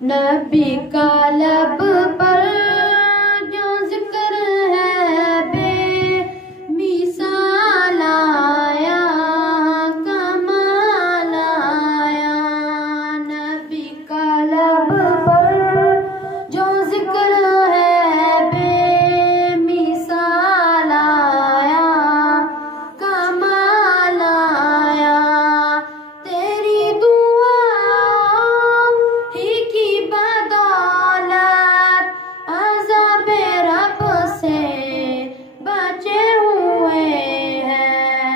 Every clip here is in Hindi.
नबी का लब पर जो जिक्र है बेमिसाल आया, कमाल आया। नबी का लब पर जो जिक्र है बेमिसाल आया, कमाल आया। तेरी दुआ ही की बदौलत अज़ाबे रब से बचे हुए हैं।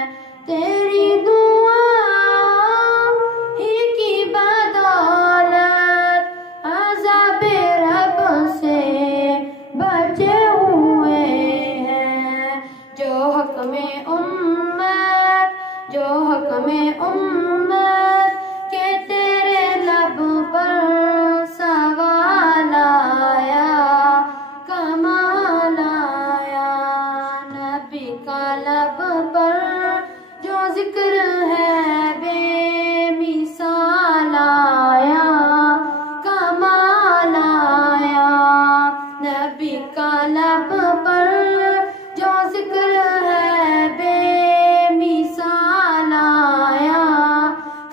तेरी दुआ ही की बदौलत अज़ाबे रब से बचे हुए हैं। जो हक में उम्मत, जो हक में उम्मत के तेरे लब पर सवाल आया, कमाल आया। नबी का लब पर जो जिक्र है बेमिसाल आया, कमाल आया। नबी का लब पर जो जिक्र है बेमिसाल आया,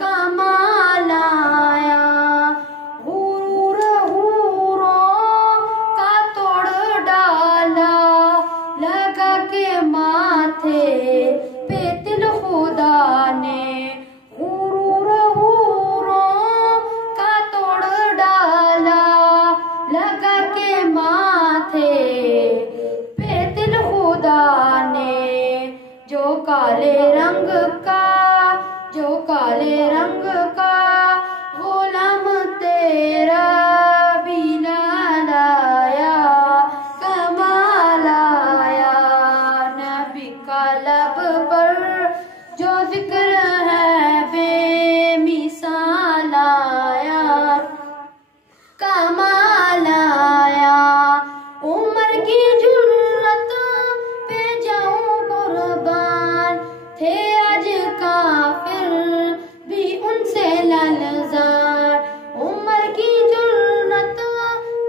कमाल आया। हुरूर हूरों का तोड़ डाला, लगा के माथे पे तिल खुदा ने। हुरूर हूरों का तोड़ डाला, लगा के माथे पे तिल खुदा ने। जो काले रंग का, जो काले रंग का गुलाम तेरा बिलाल आया, कमाल आया। नबी का लब पर जो जिक्र है बेमिसाल आया, कमाल आया। उमर की जुर्रत पे जाऊं कुर्बान, थे आज काफिर भी उनसे ललजार। उमर की जुर्रत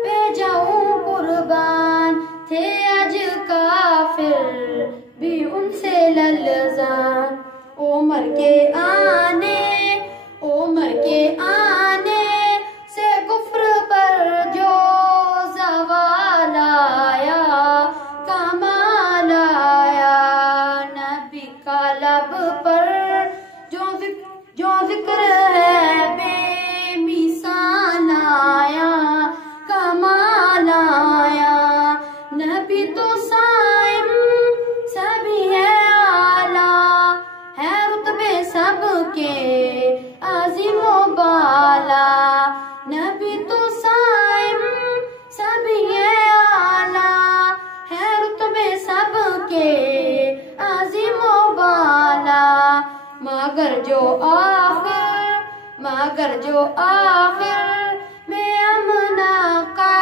पे जाऊं कुर्बान, थे आज काफिर भी उनसे ललजार। उमर के आने, उमर के आने से कुफ्र पर जो ज़वाल आया, कमाल आया। नबी का लब पर जो जिक्र है बेमिसाल आया, कमाल आया। नबी तो साइम सभी है आला, है रुतबे सबके अज़ीमो बाला। नबी तो साइम सभी है आला, है रुतबे सबके अज़ीमो बाला। मगर जो आखिर में अमना का